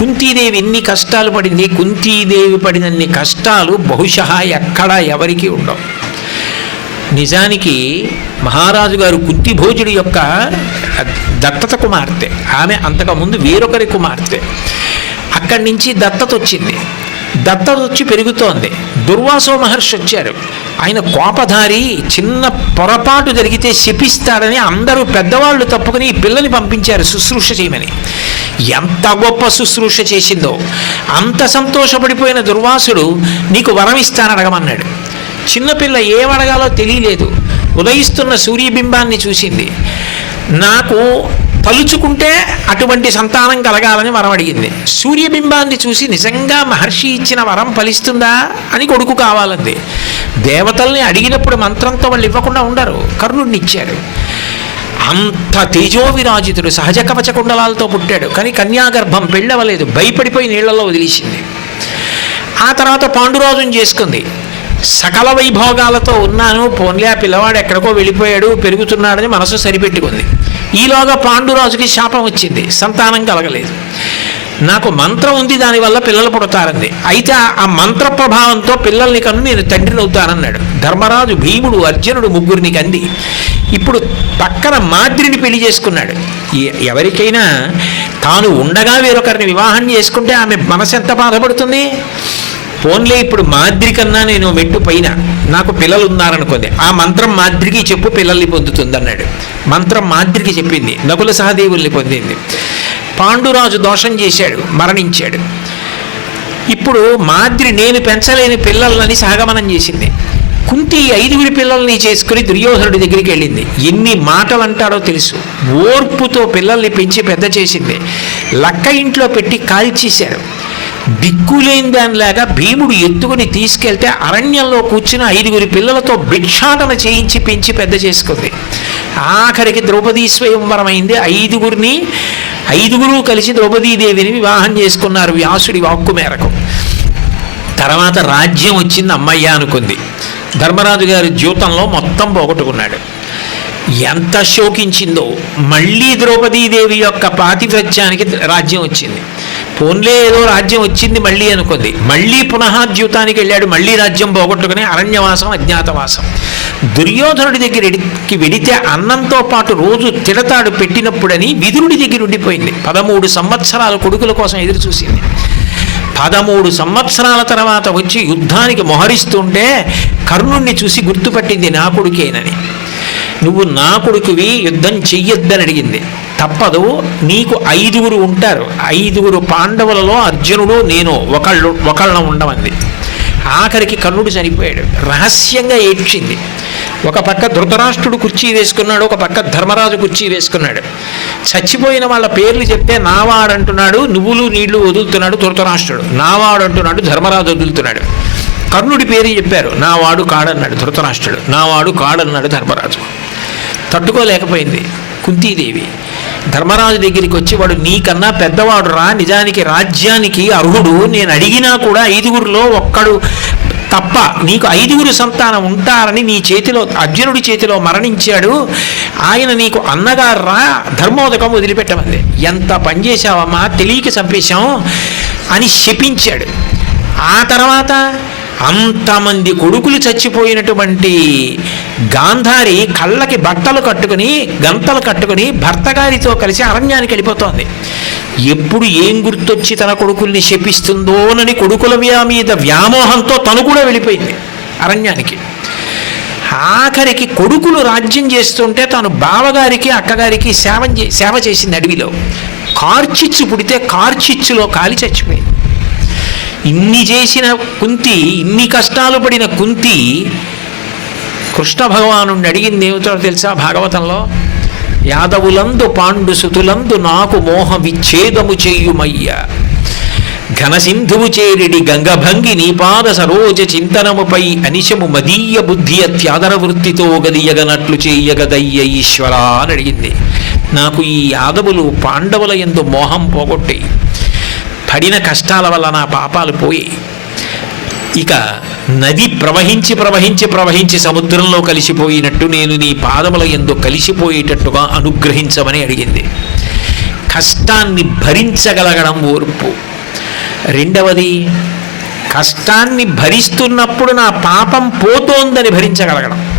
కుంతీదేవి ఎన్ని కష్టాలు పడింది. కుంతీదేవి పడినన్ని కష్టాలు బహుశా ఎక్కడా ఎవరికి ఉండవు. నిజానికి మహారాజు గారు కుంతిభోజుడి యొక్క దత్తత కుమార్తె. ఆమె అంతకుముందు వేరొకరి కుమార్తె. అక్కడి నుంచి దత్తత వచ్చింది. దత్తత వచ్చి పెరుగుతోంది. దుర్వాసో మహర్షి వచ్చారు. ఆయన కోపధారి, చిన్న పొరపాటు జరిగితే శపిస్తాడని అందరూ పెద్దవాళ్ళు తప్పుకుని ఈ పిల్లని పంపించారు శుశ్రూష చేయమని. ఎంత గొప్ప శుశ్రూష చేసిందో. అంత సంతోషపడిపోయిన దుర్వాసుడు నీకు వరం ఇస్తానడగమన్నాడు. చిన్నపిల్ల ఏమడగాలో తెలియలేదు. ఉదయిస్తున్న సూర్యబింబాన్ని చూసింది. నాకు తలుచుకుంటే అటువంటి సంతానం కలగాలని వరం అడిగింది. సూర్యబింబాన్ని చూసి నిజంగా మహర్షి ఇచ్చిన వరం ఫలిస్తుందా అని కొడుకు కావాలంది. దేవతల్ని అడిగినప్పుడు మంత్రంతో వాళ్ళు ఇవ్వకుండా ఉండరు. కర్ణుడిని ఇచ్చారు. అంత తేజోవిరాజితుడు, సహజ కవచ కుండలాలతో పుట్టాడు. కానీ కన్యాగర్భం పెళ్ళవలేదు. భయపడిపోయి నీళ్లలో వదిలేసింది. ఆ తర్వాత పాండురాజుని చేసుకుంది. సకల వైభోగాలతో ఉన్నాను, పోన్లే ఆ పిల్లవాడు ఎక్కడికో వెళ్ళిపోయాడు, పెరుగుతున్నాడని మనసు సరిపెట్టుకుంది. ఈలోగా పాండురాజుకి శాపం వచ్చింది. సంతానం కలగలేదు. నాకు మంత్రం ఉంది, దానివల్ల పిల్లలు పుడతారంది. అయితే ఆ మంత్ర ప్రభావంతో పిల్లల్ని కన్ను నేను తండ్రిని అవుతానన్నాడు. ధర్మరాజు, భీముడు, అర్జునుడు ముగ్గురిని కంది. ఇప్పుడు పక్కన మాద్రిని పెళ్లి చేసుకున్నాడు. ఎవరికైనా తాను ఉండగా వేరొకరిని వివాహం చేసుకుంటే ఆమె మనసు ఎంత బాధపడుతుంది. ఫోన్లే ఇప్పుడు మాద్రి కన్నా నేను మెట్టు పైన, నాకు పిల్లలు ఉన్నారనుకుంది. ఆ మంత్రం మాద్రికి చెప్పు, పిల్లల్ని పొందుతుంది అన్నాడు. మంత్రం మాద్రికి చెప్పింది. నకుల సహదేవుల్ని పొందింది. పాండురాజు దోషం చేశాడు, మరణించాడు. ఇప్పుడు మాద్రి నేను పెంచలేని పిల్లలని సహగమనం చేసింది. కుంతి 5 పిల్లల్ని చేసుకుని దుర్యోధనుడి దగ్గరికి వెళ్ళింది. ఎన్ని మాటలు అంటాడో తెలుసు. ఓర్పుతో పిల్లల్ని పెంచి పెద్ద చేసింది. లక్క ఇంట్లో పెట్టి కాల్చేశారు. దిక్కులేని దానిలాగా భీముడు ఎత్తుకుని తీసుకెళ్తే అరణ్యంలో కూర్చుని 5 పిల్లలతో భిక్షాటన చేయించి పెంచి పెద్ద చేసుకుంది. ఆఖరికి ద్రౌపదీ స్వయంవరం అయింది. 5 కలిసి ద్రౌపదీదేవిని వివాహం చేసుకున్నారు వ్యాసుడి వాక్కు మేరకు. తర్వాత రాజ్యం వచ్చింది, అమ్మయ్య అనుకుంది. ధర్మరాజు గారి జీవితంలో మొత్తం పోగొట్టుకున్నాడు. ఎంత శోకించిందో. మళ్ళీ ద్రౌపదీదేవి యొక్క పాతివ్రత్యానికి రాజ్యం వచ్చింది. పోన్లే ఏదో రాజ్యం వచ్చింది మళ్ళీ అనుకుంది. మళ్ళీ పునః ద్యూతానికి వెళ్ళాడు. మళ్ళీ రాజ్యం పోగొట్టుకుని అరణ్యవాసం, అజ్ఞాతవాసం. దుర్యోధనుడి దగ్గరికి వెడితే అన్నంతో పాటు రోజు తిడతాడు పెట్టినప్పుడని విదురుడి దగ్గర ఉండిపోయింది. 13 సంవత్సరాలు కొడుకుల కోసం ఎదురు చూసింది. 13 సంవత్సరాల తర్వాత వచ్చి యుద్ధానికి మొహరిస్తుంటే కర్ణుణ్ణి చూసి గుర్తుపట్టింది, నా కొడుకేనని. నువ్వు నా కొడుకువి, యుద్ధం చెయ్యొద్దని అడిగింది. తప్పదు, నీకు 5 ఉంటారు. 5 పాండవులలో అర్జునుడు, నేను ఒకళ్ళం ఉండమంది. ఆఖరికి కర్ణుడు చనిపోయాడు. రహస్యంగా ఏడ్చింది. ఒక పక్క ధృతరాష్ట్రుడు కుర్చీ వేసుకున్నాడు, ఒక పక్క ధర్మరాజు కుర్చీ వేసుకున్నాడు. చచ్చిపోయిన వాళ్ళ పేర్లు చెప్తే నావాడంటున్నాడు, నువ్వులు నీళ్లు వదులుతున్నాడు ధృతరాష్ట్రుడు. నావాడంటున్నాడు, ధర్మరాజు వదులుతున్నాడు. కర్ణుడి పేరు చెప్పారు, నావాడు కాడన్నాడు ధృతరాష్ట్రుడు, నావాడు కాడన్నాడు ధర్మరాజు. తట్టుకోలేకపోయింది కుంతీదేవి. ధర్మరాజు దగ్గరికి వచ్చి, వాడు నీకన్నా పెద్దవాడు రా, నిజానికి రాజ్యానికి అర్హుడు, నేను అడిగినా కూడా 5 ఒక్కడు తప్ప నీకు 5 సంతానం ఉంటారని నీ చేతిలో, అర్జునుడి చేతిలో మరణించాడు, ఆయన నీకు అన్నగారు రా, ధర్మోదకం వదిలిపెట్టమంది. ఎంత పనిచేశావమ్మా, తెలియక చంపేశాం అని శపించాడు. ఆ తర్వాత అంతమంది కొడుకులు చచ్చిపోయినటువంటి గాంధారి కళ్ళకి బట్టలు కట్టుకుని, గంతలు కట్టుకుని భర్తగారితో కలిసి అరణ్యానికి వెళ్ళిపోతోంది. ఎప్పుడు ఏం గుర్తొచ్చి తన కొడుకుల్ని శపిస్తుందోనని కొడుకుల మీద వ్యామోహంతో తను కూడా వెళ్ళిపోయింది అరణ్యానికి. ఆఖరికి కొడుకులు రాజ్యం చేస్తుంటే తాను బావగారికి, అక్కగారికి సేవ చేసింది అడవిలో. కార్చిచ్చు పుడితే కార్చిచ్చులో కాలి చచ్చిపోయింది. ఇన్ని చేసిన కుంతి, ఇన్ని కష్టాలు పడిన కుంతి కృష్ణ భగవానుడిని అడిగింది ఏమిటో తెలుసా భాగవతంలో? యాదవులందు పాండు సుతులందు నాకు మోహ విచ్ఛేదము చేయుమయ్య, ఘనసింధువు చేరిడి గంగభంగి నీపాద సరోజ చింతనముపై అనిశము మదీయ బుద్ధి అత్యాదర వృత్తితో గదియగనట్లు చేయగదయ్య ఈశ్వరా అని అడిగింది. నాకు ఈ యాదవులు పాండవుల యందు మోహం పోగొట్టి పడిన కష్టాల వల్ల నా పాపాలు పోయి, ఇక నది ప్రవహించి ప్రవహించి ప్రవహించి సముద్రంలో కలిసిపోయినట్టు నేను నీ పాదముల యందు కలిసిపోయేటట్టుగా అనుగ్రహించమని అడిగింది. కష్టాన్ని భరించగలగడం ఓర్పు. రెండవది, కష్టాన్ని భరిస్తున్నప్పుడు నా పాపం పోతోందని భరించగలగడం.